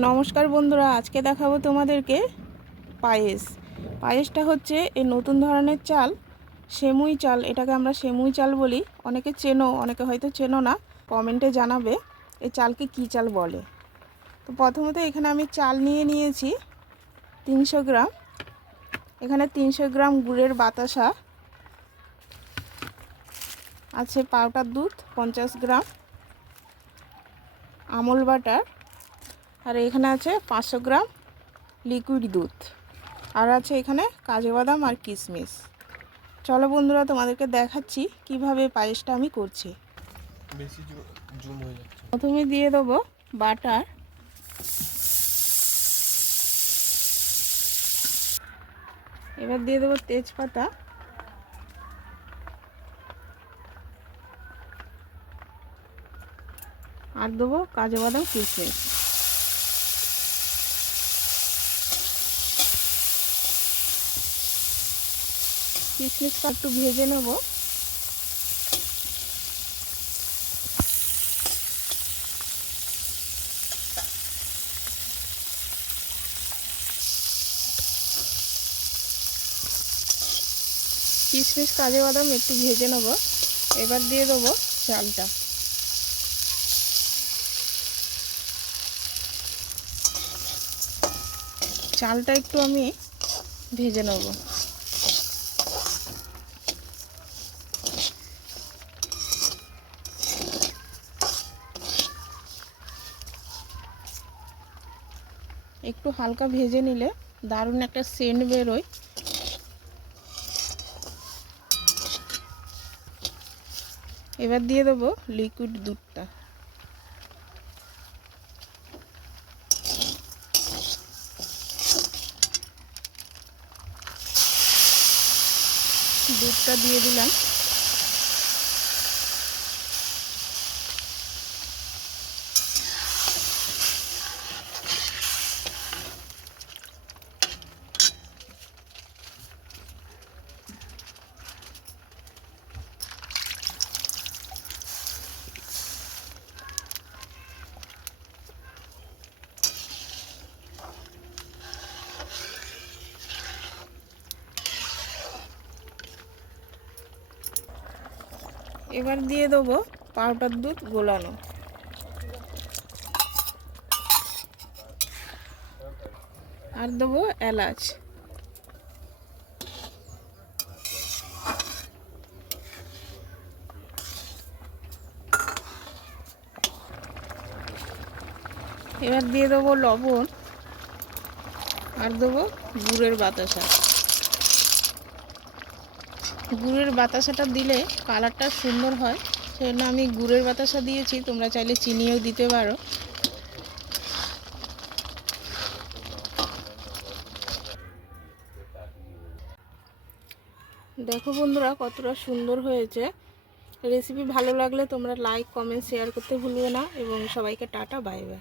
নমস্কার বন্ধুরা, আজকে দেখাবো তোমাদেরকে পায়েসটা হচ্ছে এই নতুন ধরনের চাল, সেমুই চাল। এটাকে আমরা সেমুই চাল বলি। অনেকে চেনো, অনেকে হয়তো চেনো না। কমেন্টে জানাবে এই চালকে কী চাল বলে। তো প্রথমত এখানে আমি চাল নিয়েছি 300 গ্রাম। এখানে 300 গ্রাম গুড়ের বাতাসা আছে, পাউডার দুধ 50 গ্রাম, আমুল বাটার, আর এখানে আছে 500 গ্রাম লিকুইড দুধ, আর আছে এখানে কাজু বাদাম আর কিশমিশ। চলো বন্ধুরা, তোমাদেরকে দেখাচ্ছি কিভাবে পায়েসটা আমি করছি। প্রথমে দিয়ে দেবো বাটার, এবার দিয়ে দেবো তেজপাতা, আর দেবো কাজু বাদাম কিশমিশ। কিশমিশটা একটু ভেজে নেব। কিশমিশ কাজু বাদাম একটু ভেজে নেব। এবার দিয়ে দেবো চালটা। চালটা একটু আমি ভেজে নেব। একটু হালকা ভেজে নিলে দারুণ একটা সেন্ট বেরোয়। এবার দিয়ে দেবো লিকুইড দুধটা। দুধটা দিয়ে দিলাম। এবার দিয়ে দেবো পাউডার দুধ গোলানো, আর দেবো এলাচ। এবার দিয়ে দেবো লবণ, আর দেবো গুড়ের বাতাসা। গুড়ের বাতাসাটা দিলে কালারটা সুন্দর হয়, সেজন্য আমি গুড়ের বাতাসা দিয়েছি। তোমরা চাইলে চিনিও দিতে পারো। দেখো বন্ধুরা, কতটা সুন্দর হয়েছে। রেসিপি ভালো লাগলে তোমরা লাইক, কমেন্ট, শেয়ার করতে ভুলবে না, এবং সবাইকে টাটা, বাই বাই।